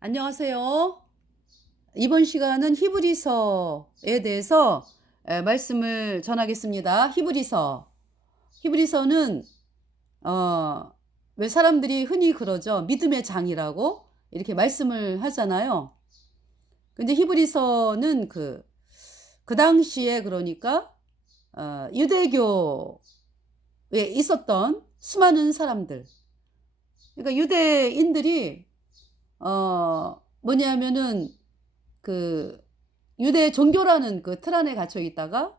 안녕하세요. 이번 시간은 히브리서에 대해서 말씀을 전하겠습니다. 히브리서는 어, 왜 사람들이 흔히 그러죠. 믿음의 장이라고 이렇게 말씀을 하잖아요. 근데 히브리서는 그 당시에 그러니까 유대교에 있었던 수많은 사람들. 그러니까 유대인들이 뭐냐면은 그 유대 종교라는 그 틀 안에 갇혀 있다가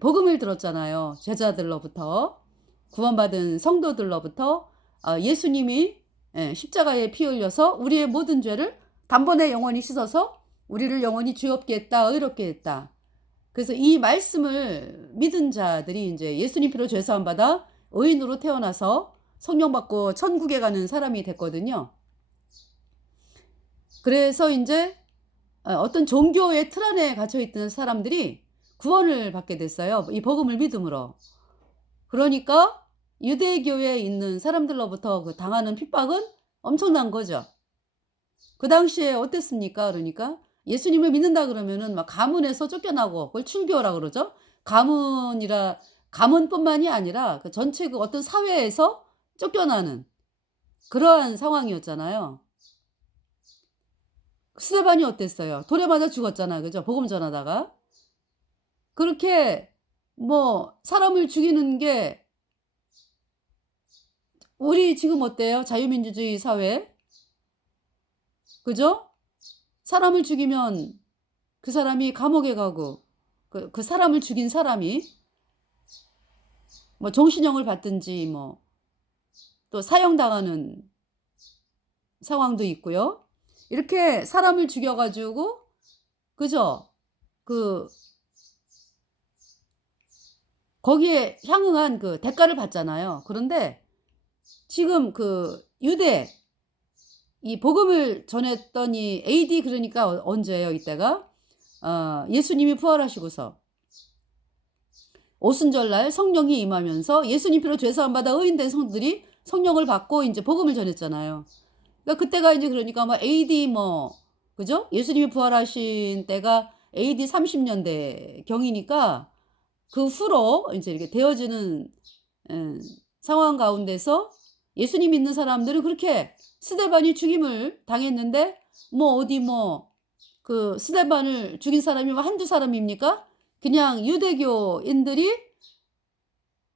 복음을 들었잖아요. 제자들로부터 구원받은 성도들로부터 예수님이 십자가에 피 흘려서 우리의 모든 죄를 단번에 영원히 씻어서 우리를 영원히 죄없게 했다, 의롭게 했다. 그래서 이 말씀을 믿은 자들이 이제 예수님 피로 죄 사함 받아 의인으로 태어나서 성령 받고 천국에 가는 사람이 됐거든요. 그래서 이제 어떤 종교의 틀 안에 갇혀 있던 사람들이 구원을 받게 됐어요. 이 복음을 믿음으로. 그러니까 유대교에 있는 사람들로부터 그 당하는 핍박은 엄청난 거죠. 그 당시에 어땠습니까? 그러니까 예수님을 믿는다 그러면은 막 가문에서 쫓겨나고 그걸 출교라 그러죠. 가문뿐만이 아니라 그 전체 그 어떤 사회에서 쫓겨나는 그러한 상황이었잖아요. 스데반이 어땠어요? 돌에 맞아 죽었잖아. 그죠? 복음 전하다가. 그렇게 뭐 사람을 죽이는 게 우리 지금 어때요? 자유민주주의 사회. 그죠? 사람을 죽이면 그 사람이 감옥에 가고 그 사람을 죽인 사람이 뭐 종신형을 받든지 뭐 또 사형당하는 상황도 있고요. 이렇게 사람을 죽여가지고 그죠? 그 거기에 향응한 그 대가를 받잖아요. 그런데 지금 그 유대 이 복음을 전했더니 AD 그러니까 언제예요? 이때가 예수님이 부활하시고서 오순절날 성령이 임하면서 예수님 피로 죄사함 받아 의인된 성들이 성령을 받고 이제 복음을 전했잖아요. 그러니까 그때가 이제 그러니까 뭐 AD 뭐 그죠? 예수님이 부활하신 때가 AD 30년대 경이니까 그 후로 이제 이렇게 되어지는 상황 가운데서 예수님 믿는 사람들은 그렇게 스데반이 죽임을 당했는데 뭐 어디 뭐 그 스데반을 죽인 사람이 뭐 한두 사람입니까? 그냥 유대교인들이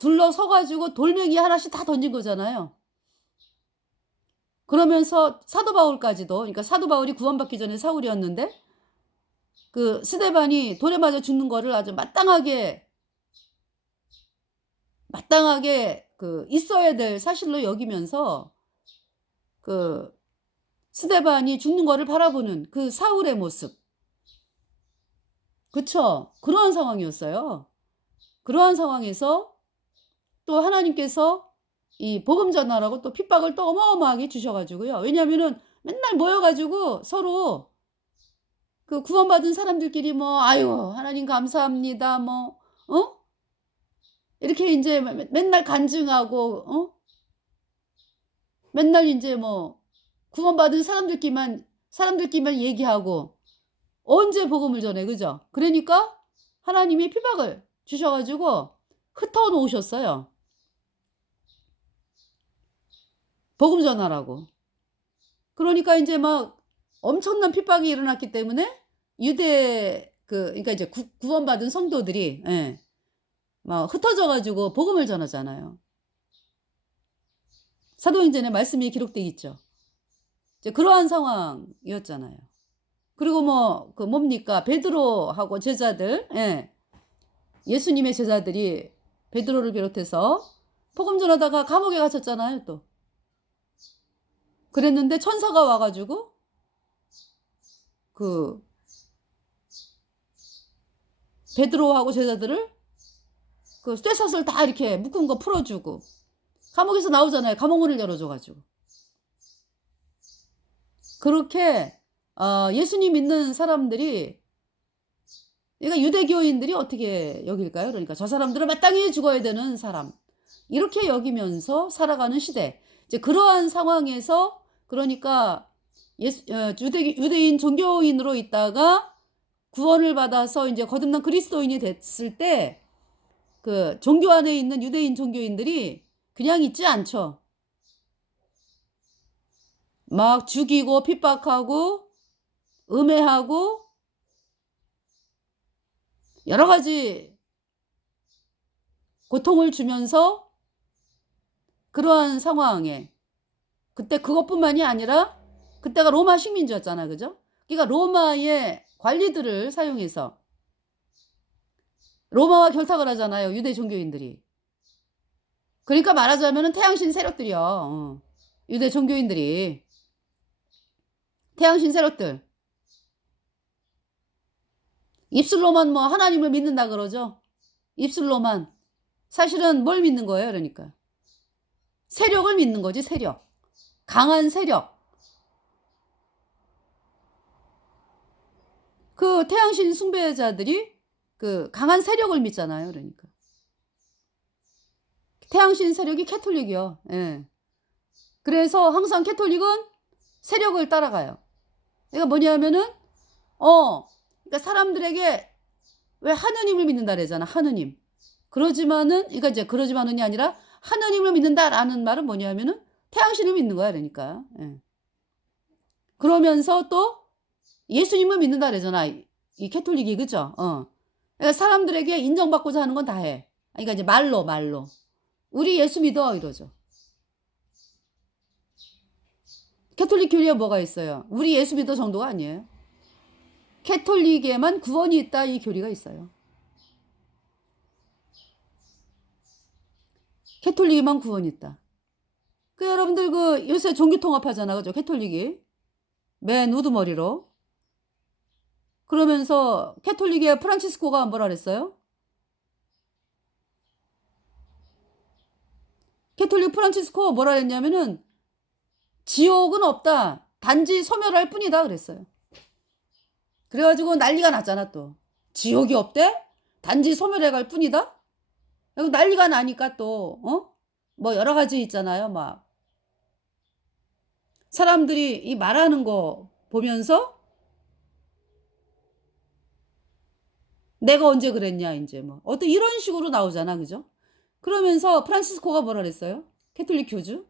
둘러서 가지고 돌멩이 하나씩 다 던진 거잖아요. 그러면서 사도 바울까지도 그러니까 사도 바울이 구원받기 전에 사울이었는데 그 스데반이 돌에 맞아 죽는 거를 아주 마땅하게 그 있어야 될 사실로 여기면서 그 스데반이 죽는 거를 바라보는 그 사울의 모습. 그쵸? 그러한 상황이었어요. 그러한 상황에서 또 하나님께서 이 복음 전하라고 또 핍박을 또 어마어마하게 주셔가지고요. 왜냐면은 맨날 모여가지고 서로 그 구원받은 사람들끼리 뭐, 아유, 하나님 감사합니다. 뭐, 이렇게 이제 맨날 간증하고, 맨날 이제 뭐, 구원받은 사람들끼리만 얘기하고, 언제 복음을 전해, 그죠? 그러니까 하나님이 핍박을 주셔가지고 흩어 놓으셨어요. 복음 전하라고. 그러니까 이제 막 엄청난 핍박이 일어났기 때문에 그러니까 이제 구원받은 성도들이, 막 흩어져가지고 복음을 전하잖아요. 사도행전에 말씀이 기록되어 있죠. 이제 그러한 상황이었잖아요. 그리고 뭐, 뭡니까? 베드로하고 제자들, 예수님의 제자들이 베드로를 비롯해서 복음 전하다가 감옥에 갇혔잖아요, 또. 그랬는데 천사가 와가지고 그 베드로하고 제자들을 그 쇠사슬 다 이렇게 묶은 거 풀어주고 감옥에서 나오잖아요. 감옥문을 열어줘가지고. 그렇게 예수님 믿는 사람들이 그러니까 유대교인들이 어떻게 여길까요? 그러니까 저 사람들은 마땅히 죽어야 되는 사람 이렇게 여기면서 살아가는 시대. 이제 그러한 상황에서 그러니까 유대인 종교인으로 있다가 구원을 받아서 이제 거듭난 그리스도인이 됐을 때 그 종교 안에 있는 유대인 종교인들이 그냥 있지 않죠. 막 죽이고 핍박하고 음해하고 여러 가지 고통을 주면서 그러한 상황에 그때 그것뿐만이 아니라 그때가 로마 식민지였잖아. 그죠? 그러니까 로마의 관리들을 사용해서 로마와 결탁을 하잖아요. 유대 종교인들이. 그러니까 말하자면 태양신 세력들이요. 유대 종교인들이. 태양신 세력들. 입술로만 뭐 하나님을 믿는다 그러죠. 입술로만. 사실은 뭘 믿는 거예요? 그러니까. 세력을 믿는 거지, 세력. 강한 세력. 그 태양신 숭배자들이 그 강한 세력을 믿잖아요. 그러니까. 태양신 세력이 캐톨릭이요. 예. 그래서 항상 캐톨릭은 세력을 따라가요. 그러니까 뭐냐면은, 그러니까 사람들에게 왜 하느님을 믿는다 그러잖아. 하느님. 그러지만은, 그러니까 이제 그러지만은이 아니라 하느님을 믿는다라는 말은 뭐냐면은 태양신을 믿는 거야. 그러니까. 예. 그러면서 또 예수님을 믿는다 그러잖아. 이 캐톨릭이. 그죠? 그러니까 사람들에게 인정받고자 하는 건 다 해. 그러니까 이제 말로. 우리 예수 믿어 이러죠. 캐톨릭 교리에 뭐가 있어요? 우리 예수 믿어 정도가 아니에요. 캐톨릭에만 구원이 있다 이 교리가 있어요. 캐톨릭에만 구원이 있다. 그 여러분들 그 요새 종교 통합하잖아. 그죠? 캐톨릭이. 맨 우두머리로. 그러면서 캐톨릭의 프란치스코가 뭐라 그랬어요? 캐톨릭 프란치스코 뭐라 그랬냐면은 지옥은 없다. 단지 소멸할 뿐이다 그랬어요. 그래가지고 난리가 났잖아 또. 지옥이 없대? 단지 소멸해갈 뿐이다? 난리가 나니까 또 뭐 여러 가지 있잖아요. 막 사람들이 이 말하는 거 보면서 내가 언제 그랬냐 이제 뭐 어떤 이런 식으로 나오잖아. 그죠? 그러면서 프란시스코가 뭐라 그랬어요? 캐톨릭 교주?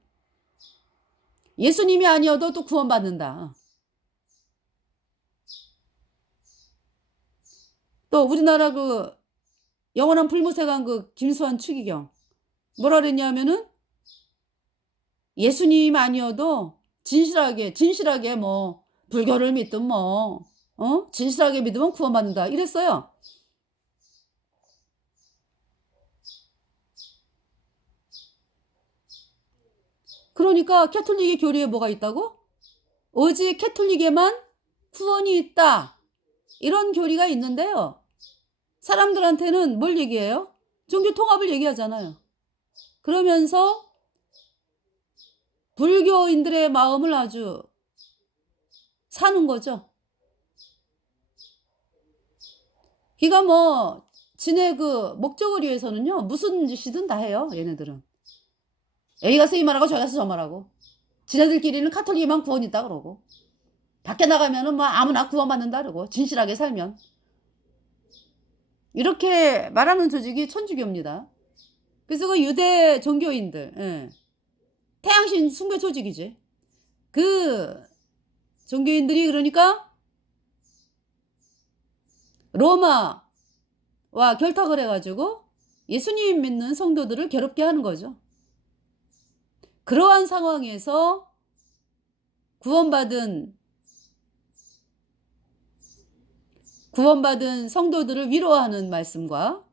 예수님이 아니어도 또 구원받는다. 또 우리나라 그 영원한 불무색한 그 김수환 추기경 뭐라 그랬냐면은 예수님 아니어도 진실하게 뭐 불교를 믿든 뭐 진실하게 믿으면 구원받는다 이랬어요. 그러니까 캐톨릭의 교리에 뭐가 있다고? 오직 캐톨릭에만 구원이 있다. 이런 교리가 있는데요. 사람들한테는 뭘 얘기해요? 종교 통합을 얘기하잖아요. 그러면서 불교인들의 마음을 아주 사는 거죠. 그러니까 뭐 지네 그 목적을 위해서는요. 무슨 짓이든 다 해요. 얘네들은. 여기 가서 이 말하고 저기 가서 저 말하고. 지네들끼리는 카톨릭에만 구원 있다 그러고. 밖에 나가면은 뭐 아무나 구원받는다 그러고. 진실하게 살면. 이렇게 말하는 조직이 천주교입니다. 그래서 그 유대 종교인들, 태양신 숭배 조직이지. 그 종교인들이 그러니까 로마와 결탁을 해가지고 예수님 믿는 성도들을 괴롭게 하는 거죠. 그러한 상황에서 구원받은 성도들을 위로하는 말씀과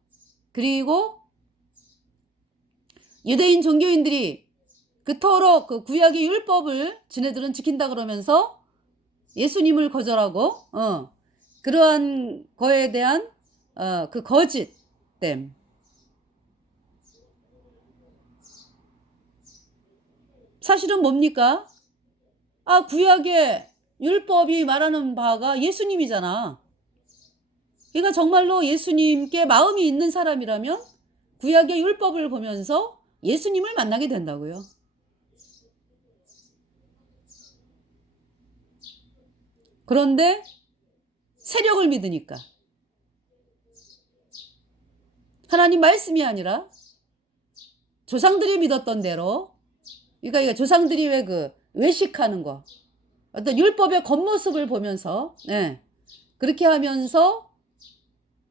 그리고 유대인 종교인들이 그토록 그 구약의 율법을 지네들은 지킨다 그러면서 예수님을 거절하고 그러한 거에 대한 그 거짓됨. 사실은 뭡니까? 구약의 율법이 말하는 바가 예수님이잖아. 그러니까 정말로 예수님께 마음이 있는 사람이라면 구약의 율법을 보면서 예수님을 만나게 된다고요. 그런데 세력을 믿으니까 하나님 말씀이 아니라 조상들이 믿었던 대로, 그러니까 이거 조상들이 왜 그 외식하는 거, 어떤 율법의 겉모습을 보면서, 네, 그렇게 하면서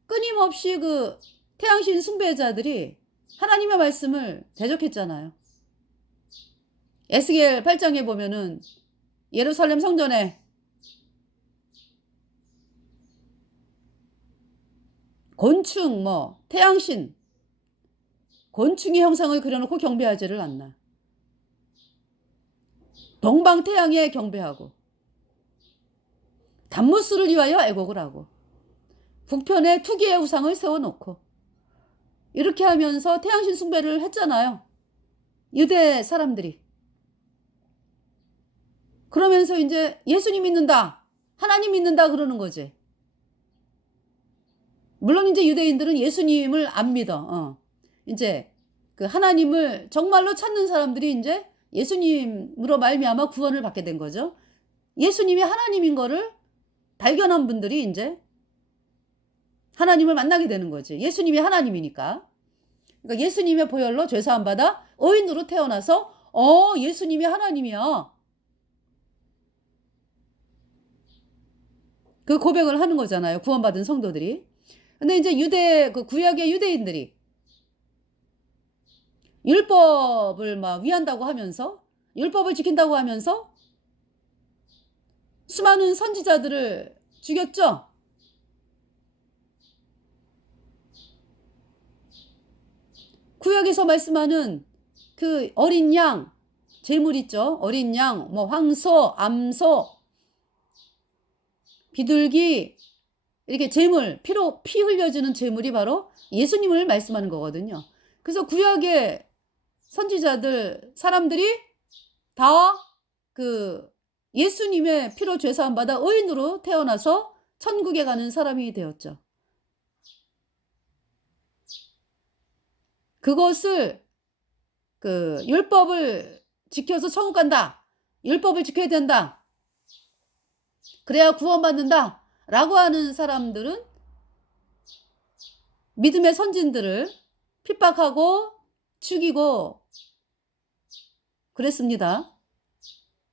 끊임없이 그 태양신 숭배자들이 하나님의 말씀을 대적했잖아요. 에스겔 8장에 보면은 예루살렘 성전에 곤충, 뭐 태양신, 곤충의 형상을 그려놓고 경배하지를 않나. 동방태양에 경배하고 단무스를 위하여 애곡을 하고 북편에 투기의 우상을 세워놓고 이렇게 하면서 태양신 숭배를 했잖아요. 유대 사람들이. 그러면서 이제 예수님 믿는다, 하나님 믿는다 그러는 거지. 물론 이제 유대인들은 예수님을 안 믿어. 이제 그 하나님을 정말로 찾는 사람들이 이제 예수님으로 말미암아 구원을 받게 된 거죠. 예수님이 하나님인 거를 발견한 분들이 이제 하나님을 만나게 되는 거지. 예수님이 하나님이니까. 그러니까 예수님의 보혈로 죄사함 받아 의인으로 태어나서 예수님이 하나님이야, 그 고백을 하는 거잖아요. 구원받은 성도들이. 근데 이제 유대 그 구약의 유대인들이 율법을 막 위한다고 하면서, 율법을 지킨다고 하면서 수많은 선지자들을 죽였죠. 구약에서 말씀하는 그 어린 양 제물 있죠. 어린 양, 뭐 황소, 암소, 비둘기, 이렇게 제물, 피 흘려주는 제물이 바로 예수님을 말씀하는 거거든요. 그래서 구약의 선지자들 사람들이 다 그 예수님의 피로 죄사함 받아 의인으로 태어나서 천국에 가는 사람이 되었죠. 그것을 그 율법을 지켜서 천국 간다, 율법을 지켜야 된다, 그래야 구원받는다 라고 하는 사람들은 믿음의 선진들을 핍박하고 죽이고 그랬습니다.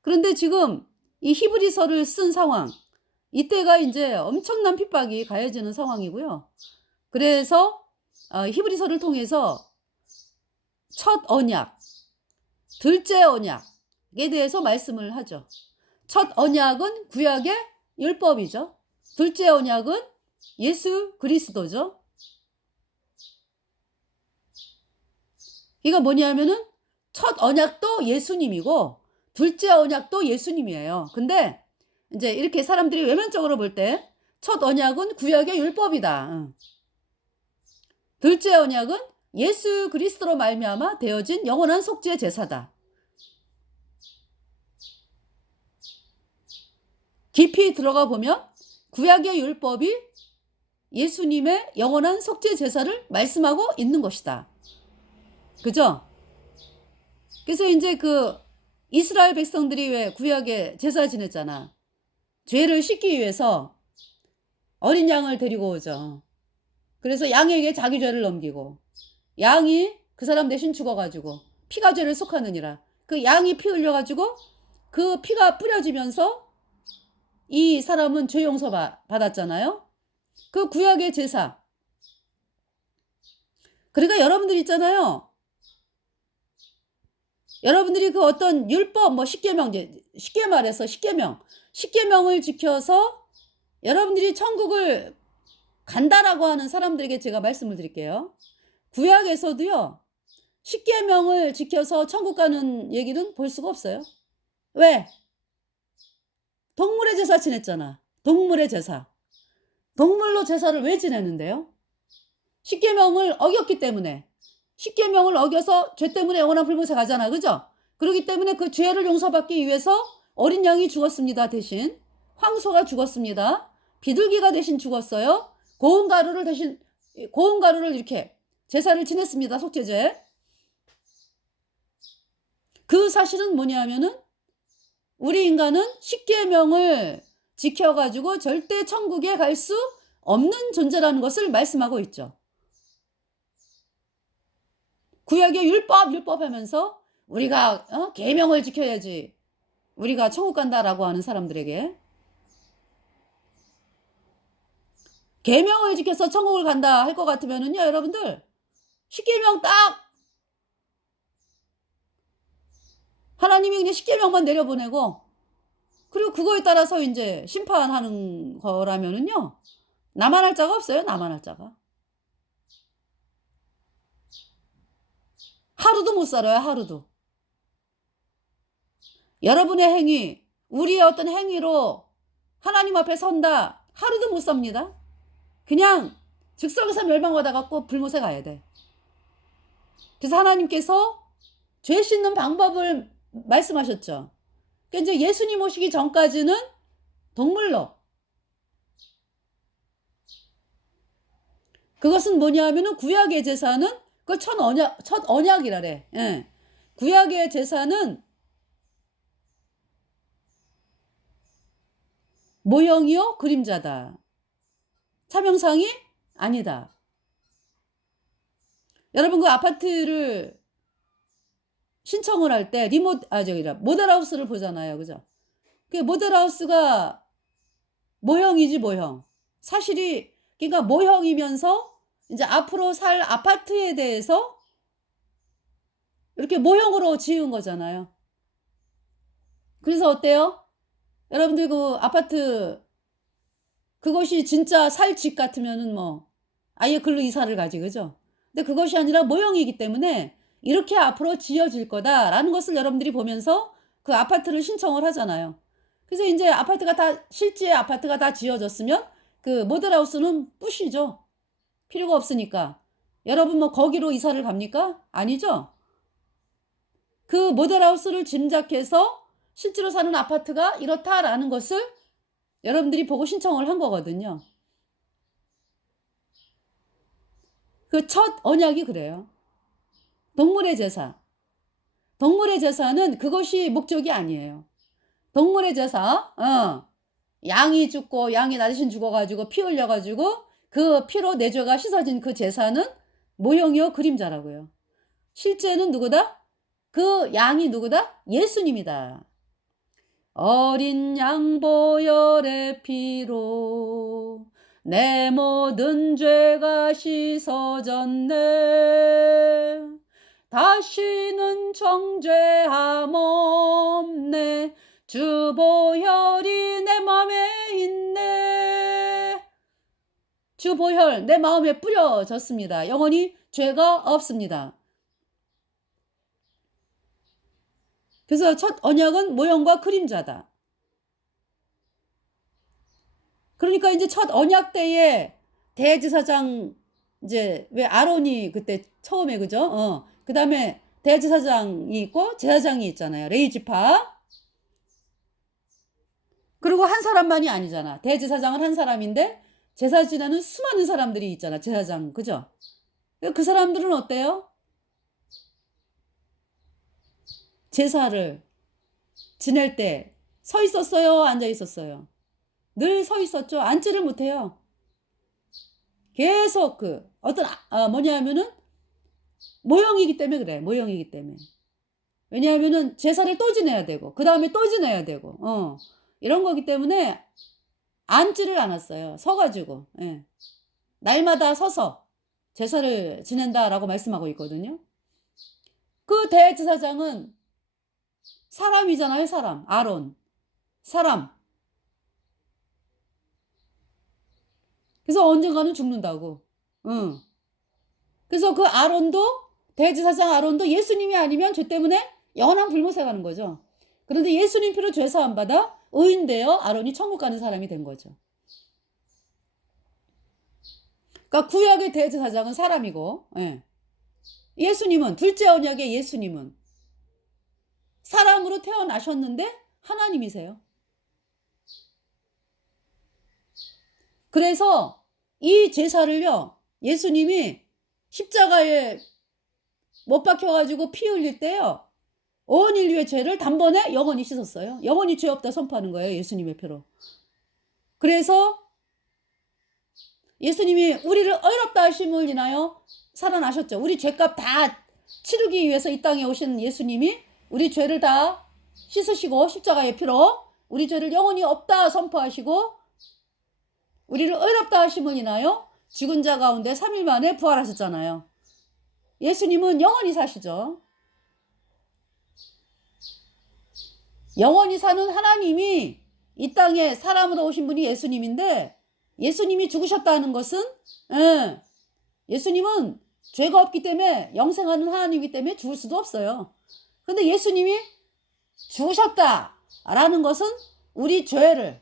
그런데 지금 이 히브리서를 쓴 상황, 이때가 이제 엄청난 핍박이 가해지는 상황이고요. 그래서 히브리서를 통해서 첫 언약, 둘째 언약에 대해서 말씀을 하죠. 첫 언약은 구약의 율법이죠. 둘째 언약은 예수 그리스도죠. 이거 뭐냐면은 첫 언약도 예수님이고 둘째 언약도 예수님이에요. 근데 이제 이렇게 사람들이 외면적으로 볼 때 첫 언약은 구약의 율법이다, 둘째 언약은 예수 그리스도로 말미암아 되어진 영원한 속죄 제사다. 깊이 들어가 보면 구약의 율법이 예수님의 영원한 속죄 제사를 말씀하고 있는 것이다. 그죠? 그래서 이제 그 이스라엘 백성들이 왜 구약에 제사 지냈잖아. 죄를 씻기 위해서 어린 양을 데리고 오죠. 그래서 양에게 자기 죄를 넘기고 양이 그 사람 대신 죽어가지고 피가 죄를 속하느니라. 그 양이 피 흘려가지고 그 피가 뿌려지면서 이 사람은 죄 용서 받았잖아요. 그 구약의 제사. 그러니까 여러분들 있잖아요. 여러분들이 그 어떤 율법, 뭐 십계명, 쉽게 말해서 십계명을 지켜서 여러분들이 천국을 간다라고 하는 사람들에게 제가 말씀을 드릴게요. 구약에서도요, 십계명을 지켜서 천국 가는 얘기는 볼 수가 없어요. 왜? 동물의 제사 지냈잖아. 동물의 제사. 동물로 제사를 왜 지냈는데요? 십계명을 어겼기 때문에. 십계명을 어겨서 죄 때문에 영원한 불못에 가잖아. 그죠? 그렇기 때문에 그 죄를 용서받기 위해서 어린 양이 죽었습니다. 대신 황소가 죽었습니다. 비둘기가 대신 죽었어요. 고운 가루를 이렇게 제사를 지냈습니다. 속죄제. 그 사실은 뭐냐면은 우리 인간은 십계명을 지켜가지고 절대 천국에 갈 수 없는 존재라는 것을 말씀하고 있죠. 구약의 율법 하면서 우리가 계명을 지켜야지 우리가 천국 간다라고 하는 사람들에게 계명을 지켜서 천국을 간다 할 것 같으면은요, 여러분들 10계명 딱 하나님이 그냥 10계명만 내려보내고 그리고 그거에 따라서 이제 심판하는 거라면은요, 나만 할 자가 없어요. 나만 할 자가. 하루도 못 살아요. 하루도. 여러분의 행위, 우리의 어떤 행위로 하나님 앞에 선다. 하루도 못 삽니다. 그냥 즉석에서 멸망받아 갖고 불못에 가야 돼. 그래서 하나님께서 죄 씻는 방법을 말씀하셨죠. 그러니까 이제 예수님 오시기 전까지는 동물로. 그것은 뭐냐 하면은 구약의 제사는 그 첫 언약이라래. 예. 구약의 제사는 모형이요 그림자다. 차명상이 아니다. 여러분 그 아파트를 신청을 할 때 모델하우스를 보잖아요. 그죠? 그 모델하우스가 모형이지 모형. 사실이 그러니까 모형이면서 이제 앞으로 살 아파트에 대해서 이렇게 모형으로 지은 거잖아요. 그래서 어때요? 여러분들 그 아파트 그것이 진짜 살 집 같으면은 뭐 아예 글로 이사를 가지 그죠? 근데 그것이 아니라 모형이기 때문에 이렇게 앞으로 지어질 거다라는 것을 여러분들이 보면서 그 아파트를 신청을 하잖아요. 그래서 이제 실제 아파트가 다 지어졌으면 그 모델하우스는 뿌시죠. 필요가 없으니까. 여러분 뭐 거기로 이사를 갑니까? 아니죠. 그 모델하우스를 짐작해서 실제로 사는 아파트가 이렇다라는 것을 여러분들이 보고 신청을 한 거거든요. 그 첫 언약이 그래요. 동물의 제사. 동물의 제사는 그것이 목적이 아니에요. 동물의 제사, 양이 죽고 양이 나 대신 죽어가지고 피 흘려가지고 그 피로 내 죄가 씻어진 그 제사는 모형이요 그림자라고요. 실제는 누구다? 그 양이 누구다? 예수님이다. 어린 양 보혈의 피로 내 모든 죄가 씻어졌네. 다시는 정죄함 없네. 주 보혈이 내 마음에 있네. 주 보혈 내 마음에 뿌려졌습니다. 영원히 죄가 없습니다. 그래서 첫 언약은 모형과 그림자다. 그러니까 이제 첫 언약 때에 대제사장 이제 왜 아론이 그때 처음에 그죠? 그 다음에 대제사장이 있고 제사장이 있잖아요. 레위지파. 그리고 한 사람만이 아니잖아. 대제사장은 한 사람인데 제사 지내는 수많은 사람들이 있잖아. 제사장 그죠? 그 사람들은 어때요? 제사를 지낼 때 서 있었어요? 앉아 있었어요? 늘 서 있었죠. 앉지를 못해요. 계속 뭐냐면은 모형이기 때문에 그래. 모형이기 때문에. 왜냐하면은 제사를 또 지내야 되고 그 다음에 또 지내야 되고 이런 거기 때문에 앉지를 않았어요. 서가지고 날마다 서서 제사를 지낸다라고 말씀하고 있거든요. 그 대제사장은 사람이잖아요. 사람. 아론. 사람. 그래서 언젠가는 죽는다고. 그래서 그 대제사장 아론도 예수님이 아니면 죄 때문에 영원한 불못에 가는 거죠. 그런데 예수님 피로 죄 사함 받아 의인되어 아론이 천국 가는 사람이 된 거죠. 그러니까 구약의 대제사장은 사람이고 예수님은 둘째 언약의 예수님은 사람으로 태어나셨는데 하나님이세요. 그래서 이 제사를요 예수님이 십자가에 못 박혀가지고 피 흘릴 때요 온 인류의 죄를 단번에 영원히 씻었어요. 영원히 죄 없다 선포하는 거예요. 예수님의 피로. 그래서 예수님이 우리를 어렵다 하심을 인하여 살아나셨죠. 우리 죄값 다 치르기 위해서 이 땅에 오신 예수님이 우리 죄를 다 씻으시고 십자가의 피로 우리 죄를 영원히 없다 선포하시고 우리를 어렵다 하심을 인하여 죽은 자 가운데 3일 만에 부활하셨잖아요. 예수님은 영원히 사시죠. 영원히 사는 하나님이 이 땅에 사람으로 오신 분이 예수님인데 예수님이 죽으셨다는 것은 예수님은 죄가 없기 때문에 영생하는 하나님이기 때문에 죽을 수도 없어요. 근데 예수님이 죽으셨다라는 것은 우리 죄를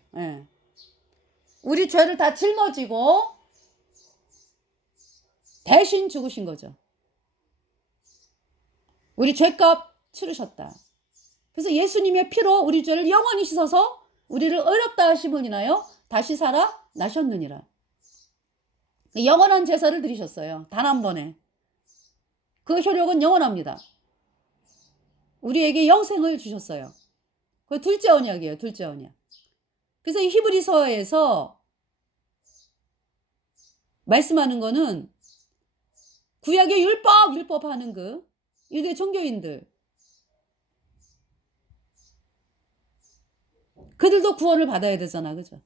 다 짊어지고 대신 죽으신 거죠. 우리 죄값 치르셨다. 그래서 예수님의 피로 우리 죄를 영원히 씻어서 우리를 어렵다 하심을 인하여 다시 살아 나셨느니라. 영원한 제사를 드리셨어요. 단 한 번에. 그 효력은 영원합니다. 우리에게 영생을 주셨어요. 그 둘째 언약이에요. 둘째 언약. 그래서 이 히브리서에서 말씀하는 거는 구약의 율법 하는 그 유대 종교인들 그들도 구원을 받아야 되잖아. 그죠?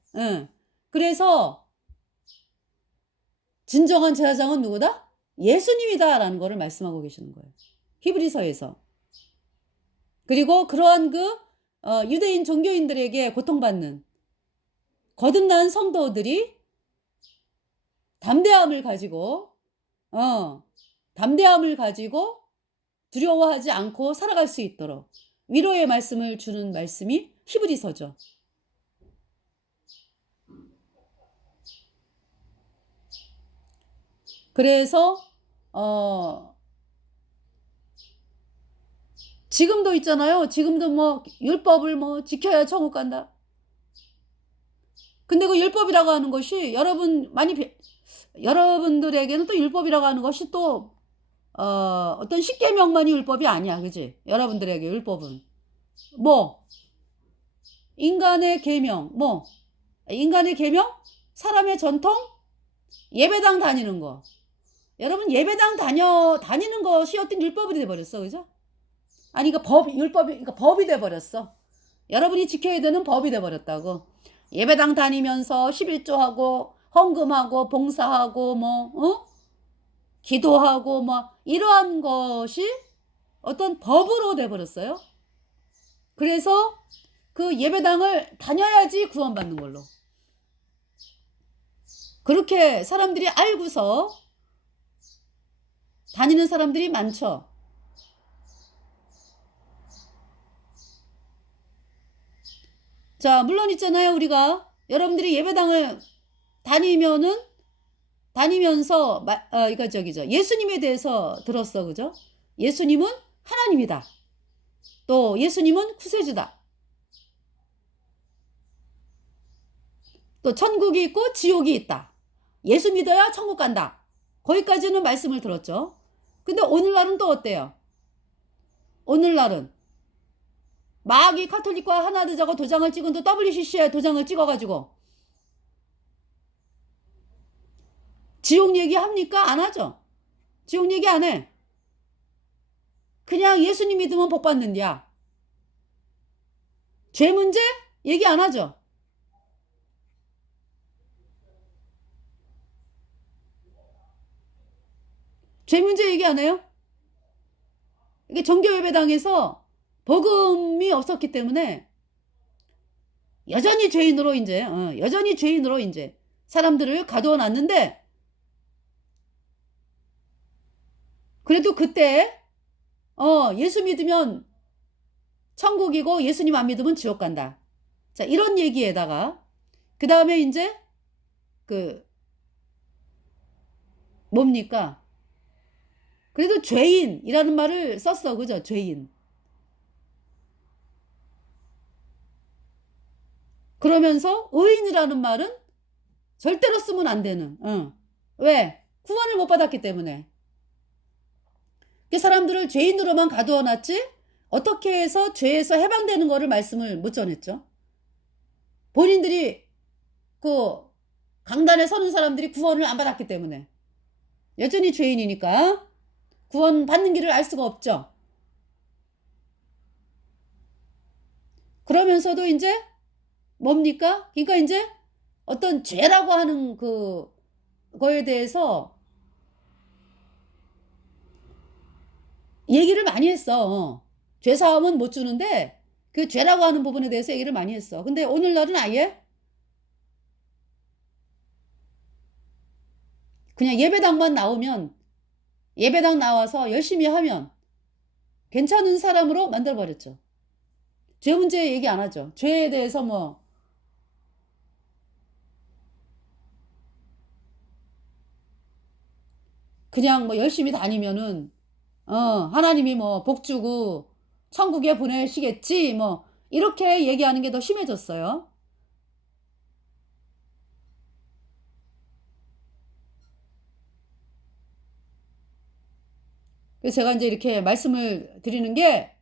그래서 진정한 제사장은 누구다? 예수님이다라는 거를 말씀하고 계시는 거예요. 히브리서에서. 그리고 그러한 그 유대인 종교인들에게 고통받는 거듭난 성도들이 담대함을 가지고 두려워하지 않고 살아갈 수 있도록 위로의 말씀을 주는 말씀이 히브리서죠. 그래서 지금도 있잖아요. 지금도 뭐 율법을 뭐 지켜야 천국 간다. 근데 그 율법이라고 하는 것이 여러분들에게는 또 율법이라고 하는 것이 또 어떤 십계명만이 율법이 아니야. 그지? 여러분들에게 율법은 뭐 인간의 계명, 사람의 전통, 예배당 다니는 거. 여러분 예배당 다니는 것이 어떤 율법이 돼 버렸어. 그죠? 아니 그러니까 법이 돼 버렸어. 여러분이 지켜야 되는 법이 돼 버렸다고. 예배당 다니면서 11조하고 헌금하고 봉사하고 기도하고 이러한 것이 어떤 법으로 돼 버렸어요. 그래서 그 예배당을 다녀야지 구원받는 걸로. 그렇게 사람들이 알고서 다니는 사람들이 많죠. 자, 물론 있잖아요. 우리가 여러분들이 예배당을 다니면서 이거 예수님에 대해서 들었어. 그죠? 예수님은 하나님이다. 또 예수님은 구세주다. 또 천국이 있고 지옥이 있다. 예수 믿어야 천국 간다. 거기까지는 말씀을 들었죠. 근데 오늘날은 또 어때요? 오늘날은 막 이 카톨릭과 하나 되자고 도장을 찍은 또 WCC에 도장을 찍어가지고 지옥 얘기 합니까? 안 하죠. 지옥 얘기 안 해. 그냥 예수님 믿으면 복 받는디야. 죄 문제 얘기 안 하죠. 죄 문제 얘기 안 해요. 이게 정교예배당에서 복음이 없었기 때문에 여전히 죄인으로 이제 사람들을 가두어 놨는데 그래도 그때 예수 믿으면 천국이고 예수님 안 믿으면 지옥 간다. 자, 이런 얘기에다가 그 다음에 이제 뭡니까? 그래도 죄인이라는 말을 썼어. 그죠? 죄인. 그러면서 의인이라는 말은 절대로 쓰면 안 되는. 왜? 구원을 못 받았기 때문에. 그 사람들을 죄인으로만 가두어 놨지 어떻게 해서 죄에서 해방되는 거를 말씀을 못 전했죠. 본인들이 그 강단에 서는 사람들이 구원을 안 받았기 때문에 여전히 죄인이니까 구원 받는 길을 알 수가 없죠. 그러면서도 이제 뭡니까? 그러니까 이제 어떤 죄라고 하는 그거에 대해서 얘기를 많이 했어. 죄사함은 못 주는데 그 죄라고 하는 부분에 대해서 얘기를 많이 했어. 근데 오늘날은 아예 그냥 예배당만 나오면 예배당 나와서 열심히 하면 괜찮은 사람으로 만들어버렸죠. 죄 문제 얘기 안 하죠. 죄에 대해서 뭐 그냥 뭐 열심히 다니면은 하나님이 뭐 복 주고 천국에 보내시겠지 뭐 이렇게 얘기하는 게 더 심해졌어요. 그래서 제가 이제 이렇게 말씀을 드리는 게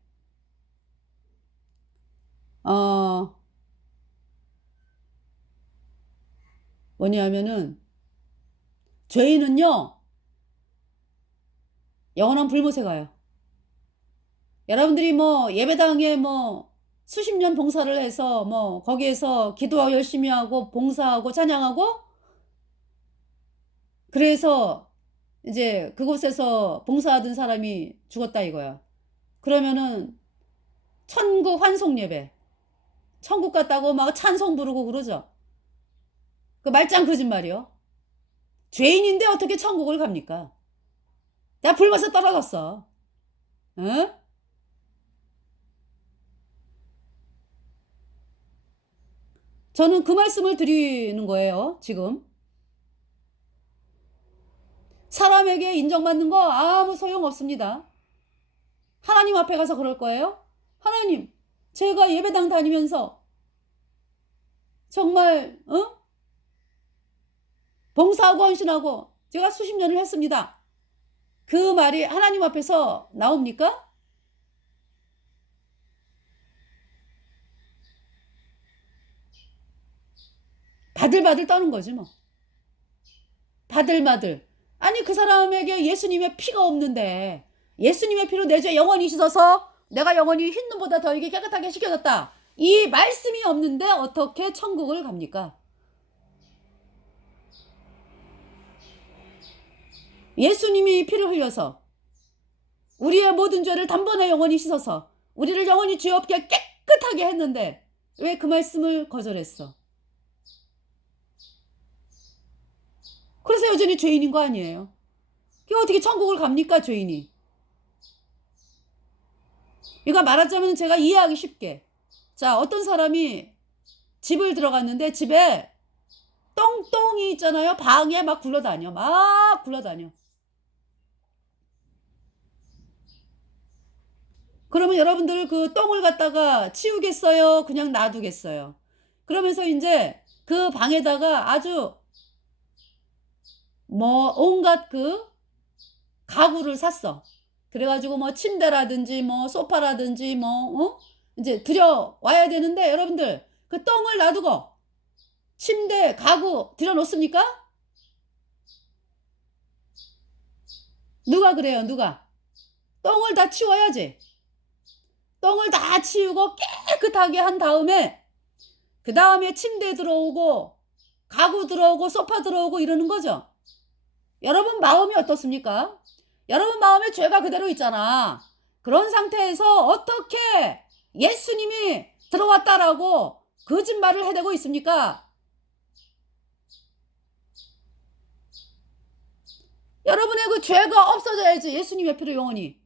뭐냐면은 죄인은요 영원한 불못에 가요. 여러분들이 뭐 예배당에 뭐 수십 년 봉사를 해서 뭐 거기에서 기도하고 열심히 하고 봉사하고 찬양하고 그래서 이제 그곳에서 봉사하던 사람이 죽었다 이거야. 그러면은 천국 환송 예배 천국 갔다고 막 찬송 부르고 그러죠. 그 말짱 거짓말이요. 죄인인데 어떻게 천국을 갑니까? 나 불맛에 떨어졌어. 응? 저는 그 말씀을 드리는 거예요. 지금 사람에게 인정받는 거 아무 소용 없습니다. 하나님 앞에 가서 그럴 거예요. 하나님, 제가 예배당 다니면서 정말 봉사하고 헌신하고 제가 수십 년을 했습니다. 그 말이 하나님 앞에서 나옵니까? 바들바들 떠는 거지 뭐. 바들바들. 아니 그 사람에게 예수님의 피가 없는데 예수님의 피로 내 죄 영원히 씻어서 내가 영원히 흰 눈보다 더 이게 깨끗하게 씻겨졌다. 이 말씀이 없는데 어떻게 천국을 갑니까? 예수님이 피를 흘려서 우리의 모든 죄를 단번에 영원히 씻어서 우리를 영원히 죄 없게 깨끗하게 했는데 왜 그 말씀을 거절했어? 그래서 여전히 죄인인 거 아니에요? 그게 어떻게 천국을 갑니까 죄인이? 그러니까 말하자면 제가 이해하기 쉽게 자 어떤 사람이 집을 들어갔는데 집에 똥똥이 있잖아요. 방에 막 굴러다녀. 막 굴러다녀. 그러면 여러분들 그 똥을 갖다가 치우겠어요? 그냥 놔두겠어요? 그러면서 이제 그 방에다가 아주 뭐 온갖 그 가구를 샀어. 그래가지고 뭐 침대라든지 뭐 소파라든지 뭐 이제 들여와야 되는데 여러분들 그 똥을 놔두고 침대 가구 들여놓습니까? 누가 그래요? 누가? 똥을 다 치워야지. 똥을 다 치우고 깨끗하게 한 다음에 그 다음에 침대 들어오고 가구 들어오고 소파 들어오고 이러는 거죠. 여러분 마음이 어떻습니까? 여러분 마음에 죄가 그대로 있잖아. 그런 상태에서 어떻게 예수님이 들어왔다라고 거짓말을 해대고 있습니까? 여러분의 그 죄가 없어져야지 예수님의 피로 영원히.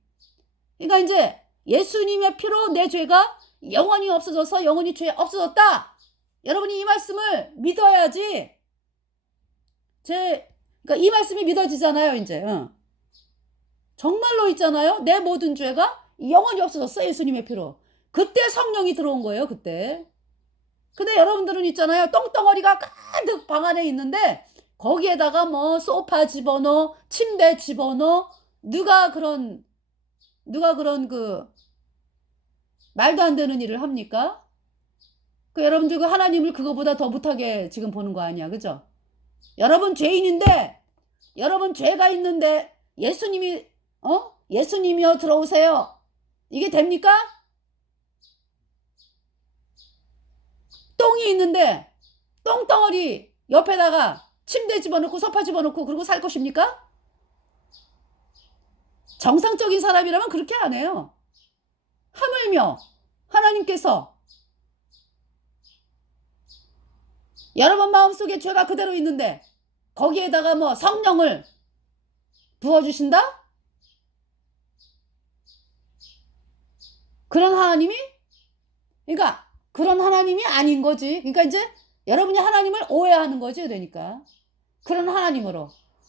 그러니까 이제 예수님의 피로 내 죄가 영원히 없어져서 영원히 죄 없어졌다. 여러분이 이 말씀을 믿어야지. 그러니까 이 말씀이 믿어지잖아요 이제. 정말로 있잖아요. 내 모든 죄가 영원히 없어졌어 예수님의 피로. 그때 성령이 들어온 거예요 그때. 근데 여러분들은 있잖아요. 똥덩어리가 가득 방 안에 있는데 거기에다가 뭐 소파 집어넣어 침대 집어넣어 누가 그런 그 말도 안 되는 일을 합니까? 그 여러분들 그 하나님을 그거보다 더 못하게 지금 보는 거 아니야. 그죠? 여러분 죄인인데, 여러분 죄가 있는데 예수님이 예수님이여 들어오세요. 이게 됩니까? 똥이 있는데 똥덩어리 옆에다가 침대 집어넣고 소파 집어넣고 그러고 살 것입니까? 정상적인 사람이라면 그렇게 안 해요. 하물며 하나님께서 여러분 마음속에 죄가 그대로 있는데 거기에다가 뭐 성령을 부어주신다? 그런 하나님이? 그러니까 그런 하나님이 아닌 거지. 그러니까 이제 여러분이 하나님을 오해하는 거지. 그러니까 그런 하나님으로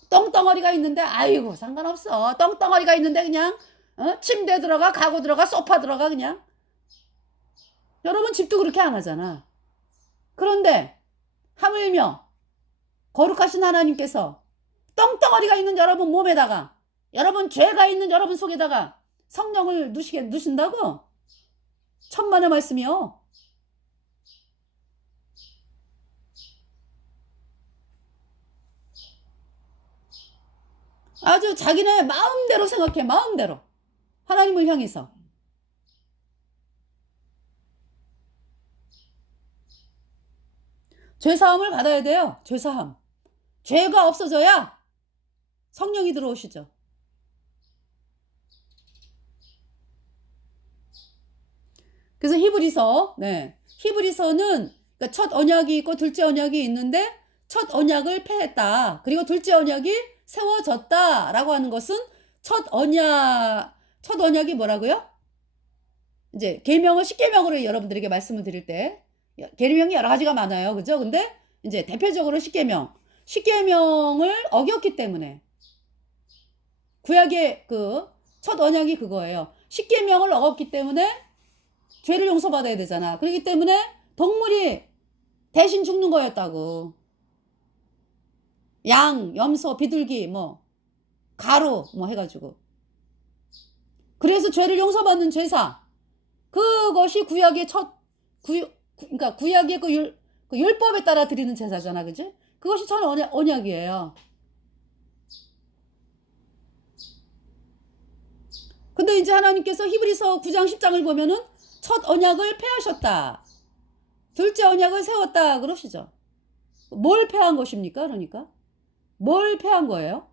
똥덩어리가 있는데 아이고 상관없어. 똥덩어리가 있는데 그냥 침대 들어가, 가구 들어가, 소파 들어가 그냥. 여러분 집도 그렇게 안 하잖아. 그런데 하물며 거룩하신 하나님께서 똥덩어리가 있는 여러분 몸에다가, 여러분 죄가 있는 여러분 속에다가 성령을 누신다고? 천만의 말씀이요. 아주 자기네 마음대로 생각해. 마음대로. 하나님을 향해서. 죄사함을 받아야 돼요. 죄사함. 죄가 없어져야 성령이 들어오시죠. 그래서 히브리서는 그러니까 첫 언약이 있고 둘째 언약이 있는데 첫 언약을 폐했다. 그리고 둘째 언약이 세워졌다라고 하는 것은 첫 언약이 뭐라고요? 이제 계명을 10계명으로 여러분들에게 말씀을 드릴 때 계명이 여러 가지가 많아요. 그죠? 근데 이제 대표적으로 10계명을 어겼기 때문에 구약의 그 첫 언약이 그거예요. 10계명을 어겼기 때문에 죄를 용서받아야 되잖아. 그렇기 때문에 동물이 대신 죽는 거였다고. 양, 염소, 비둘기, 뭐 가루 뭐 해가지고. 그래서 죄를 용서받는 제사. 그것이 구약의 그러니까 구약의 그 율법에 따라 드리는 제사잖아, 그지? 그것이 첫 언약이에요. 근데 이제 하나님께서 히브리서 9장 10장을 보면은 첫 언약을 폐하셨다. 둘째 언약을 세웠다 그러시죠. 뭘 폐한 것입니까? 그러니까 뭘 폐한 거예요?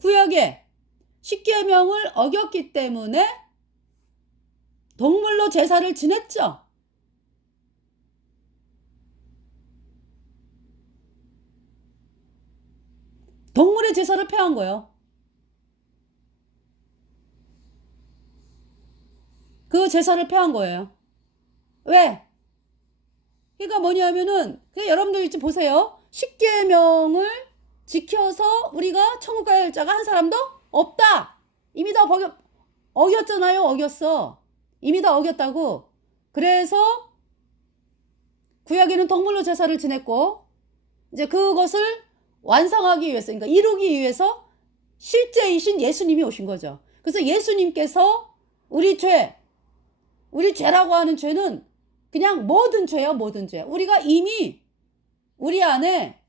구약의 10계명을 어겼기 때문에 동물로 제사를 지냈죠. 동물의 제사를 폐한 거예요. 그 제사를 폐한 거예요. 왜? 그러니까 뭐냐면은 그냥 여러분들 이제 보세요. 10계명을 지켜서 우리가 천국 갈 자가 한 사람도 없다. 이미 다 어겼잖아요. 어겼어. 이미 다 어겼다고. 그래서 구약에는 동물로 제사를 지냈고 이제 그것을 완성하기 위해서, 그러니까 이루기 위해서 실제이신 예수님이 오신 거죠. 그래서 예수님께서 우리 죄라고 하는 죄는 그냥 모든 죄야, 모든 죄. 우리가 이미 우리 안에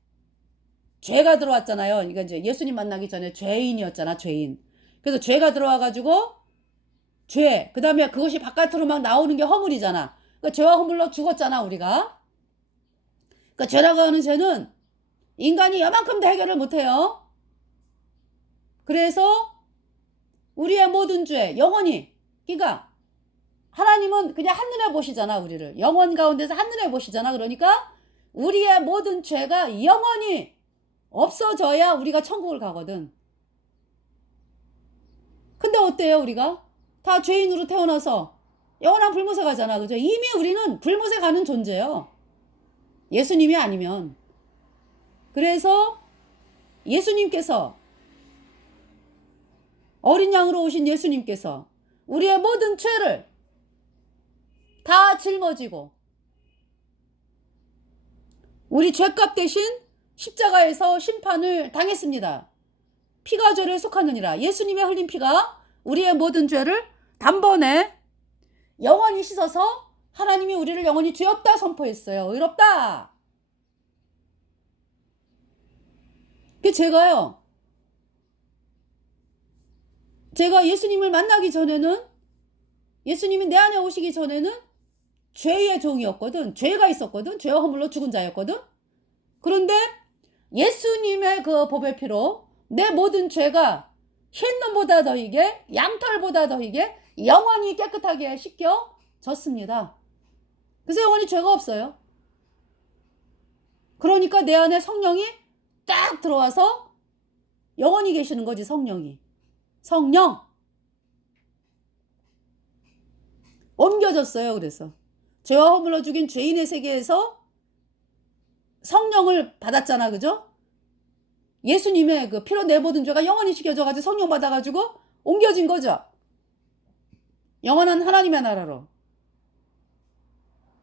죄가 들어왔잖아요. 그러니까 이제 예수님 만나기 전에 죄인이었잖아, 죄인. 그래서 죄가 들어와가지고 그 다음에 그것이 바깥으로 막 나오는 게 허물이잖아. 그러니까 죄와 허물로 죽었잖아, 우리가. 그러니까 죄라고 하는 죄는 인간이 요만큼도 해결을 못해요. 그래서 우리의 모든 죄, 영원히, 그러니까 하나님은 그냥 한눈에 보시잖아, 우리를. 영원 가운데서 한눈에 보시잖아. 그러니까 우리의 모든 죄가 영원히 없어져야 우리가 천국을 가거든. 근데 어때요, 우리가? 다 죄인으로 태어나서 영원한 불못에 가잖아. 그죠? 이미 우리는 불못에 가는 존재예요. 예수님이 아니면. 그래서 예수님께서, 어린 양으로 오신 예수님께서 우리의 모든 죄를 다 짊어지고 우리 죄값 대신 십자가에서 심판을 당했습니다. 피가 죄를 속하느니라. 예수님의 흘린 피가 우리의 모든 죄를 단번에 영원히 씻어서 하나님이 우리를 영원히 죄 없다 선포했어요. 의롭다. 그 제가 예수님을 만나기 전에는, 예수님이 내 안에 오시기 전에는 죄의 종이었거든. 죄가 있었거든. 죄와 허물로 죽은 자였거든. 그런데 예수님의 그 보배 피로 내 모든 죄가 흰눈보다 더이게, 양털보다 더이게 영원히 깨끗하게 씻겨졌습니다. 그래서 영원히 죄가 없어요. 그러니까 내 안에 성령이 딱 들어와서 영원히 계시는 거지. 성령이. 성령 옮겨졌어요. 그래서 죄와 허물로 죽인 죄인의 세계에서 성령을 받았잖아. 그죠? 예수님의 그 피로 내 모든 죄가 영원히 씻겨져가지고 성령 받아가지고 옮겨진 거죠. 영원한 하나님의 나라로,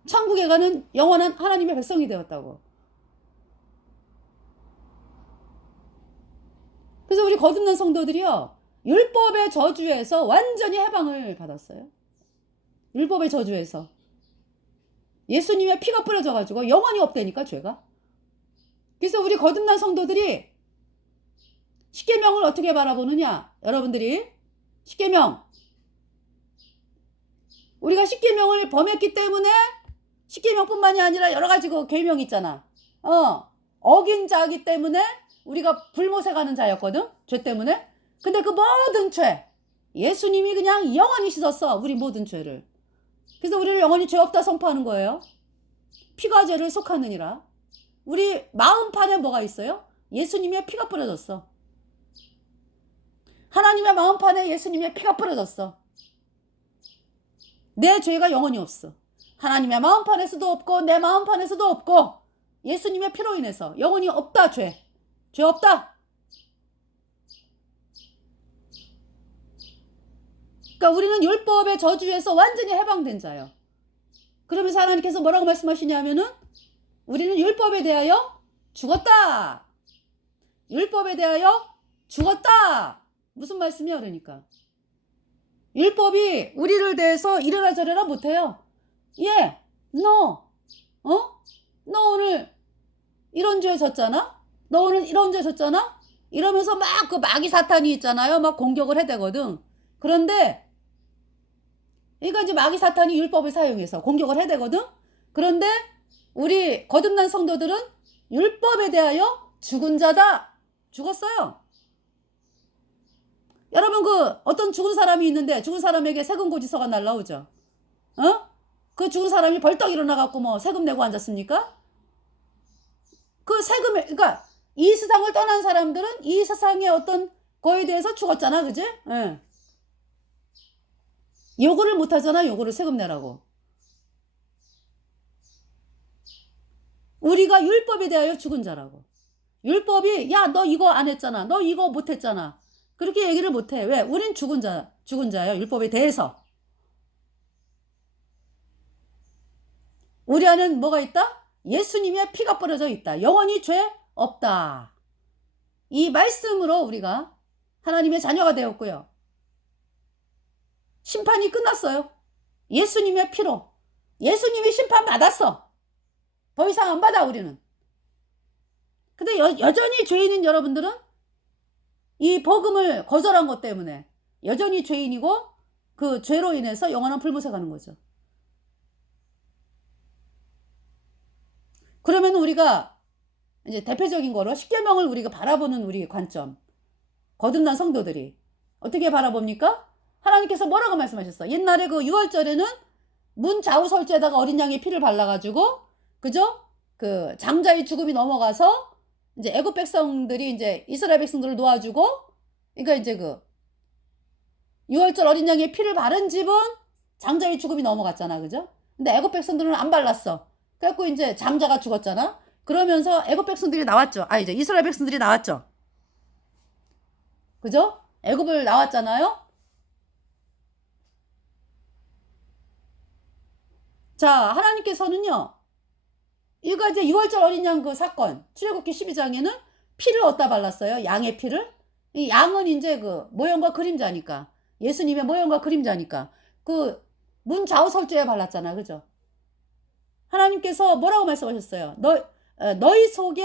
천국에 가는 영원한 하나님의 백성이 되었다고. 그래서 우리 거듭난 성도들이요, 율법의 저주에서 완전히 해방을 받았어요. 율법의 저주에서. 예수님의 피가 뿌려져가지고 영원히 없다니까, 죄가. 그래서 우리 거듭난 성도들이 십계명을 어떻게 바라보느냐. 여러분들이 십계명, 우리가 십계명을 범했기 때문에 십계명뿐만이 아니라 여러 가지 그 계명이 있잖아. 어긴 자이기 때문에 우리가 불못에 가는 자였거든. 죄 때문에. 근데 그 모든 죄 예수님이 그냥 영원히 씻었어. 우리 모든 죄를. 그래서 우리를 영원히 죄 없다 선포하는 거예요. 피가 죄를 속하느니라. 우리 마음판에 뭐가 있어요? 예수님의 피가 뿌려졌어. 하나님의 마음판에 예수님의 피가 뿌려졌어. 내 죄가 영원히 없어. 하나님의 마음판에서도 없고 내 마음판에서도 없고 예수님의 피로 인해서 영원히 없다. 죄 없다. 그러니까 우리는 율법의 저주에서 완전히 해방된 자예요. 그러면서 하나님께서 뭐라고 말씀하시냐면은 우리는 율법에 대하여 죽었다. 율법에 대하여 죽었다. 무슨 말씀이야? 그러니까 율법이 우리를 대해서 이래라 저래라 못해요. 너 오늘 이런 죄 졌잖아? 너 오늘 이런 죄 졌잖아? 이러면서 막 그 마귀 사탄이 있잖아요. 막 공격을 해대거든. 그런데 그러니까 이제 마귀 사탄이 율법을 사용해서 공격을 해대거든. 그런데 우리 거듭난 성도들은 율법에 대하여 죽은 자다. 죽었어요. 여러분, 그 어떤 죽은 사람이 있는데 죽은 사람에게 세금 고지서가 날라오죠. 그 죽은 사람이 벌떡 일어나갖고 뭐 세금 내고 앉았습니까? 그 세금에, 그러니까 이 세상을 떠난 사람들은 이 세상의 어떤 거에 대해서 죽었잖아. 그지? 예. 요구를 못 하잖아. 요구를 세금 내라고. 우리가 율법에 대하여 죽은 자라고. 율법이 야, 너 이거 안 했잖아. 너 이거 못 했잖아. 그렇게 얘기를 못 해. 왜? 우린 죽은 자예요. 율법에 대해서. 우리 안엔 뭐가 있다? 예수님의 피가 뿌려져 있다. 영원히 죄 없다. 이 말씀으로 우리가 하나님의 자녀가 되었고요. 심판이 끝났어요. 예수님의 피로. 예수님이 심판 받았어. 더 이상 안 받아 우리는. 근데 여전히 죄인인 여러분들은 이 복음을 거절한 것 때문에 여전히 죄인이고 그 죄로 인해서 영원한 불못에 가는 거죠. 그러면 우리가 이제 대표적인 거로 십계명을 우리가 바라보는 우리 관점, 거듭난 성도들이 어떻게 바라봅니까? 하나님께서 뭐라고 말씀하셨어? 옛날에 그 6월절에는 문 좌우설주에다가 어린 양의 피를 발라가지고, 그죠? 그 장자의 죽음이 넘어가서 이제 애굽 백성들이 이제 이스라엘 백성들을 놓아주고, 그러니까 이제 그 6월절 어린 양의 피를 바른 집은 장자의 죽음이 넘어갔잖아, 그죠? 근데 애굽 백성들은 안 발랐어. 그래갖고 이제 장자가 죽었잖아. 그러면서 애굽 백성들이 나왔죠. 이제 이스라엘 백성들이 나왔죠. 그죠? 애굽을 나왔잖아요. 자, 하나님께서는요, 이거 이제 6월절 어린 양 그 사건, 출애굽기 12장에는 피를 어디다 발랐어요? 양의 피를. 이 양은 이제 그 모형과 그림자니까 예수님의 모형과 그림자니까 그 문 좌우설주에 발랐잖아, 그죠? 하나님께서 뭐라고 말씀하셨어요? 너희 속에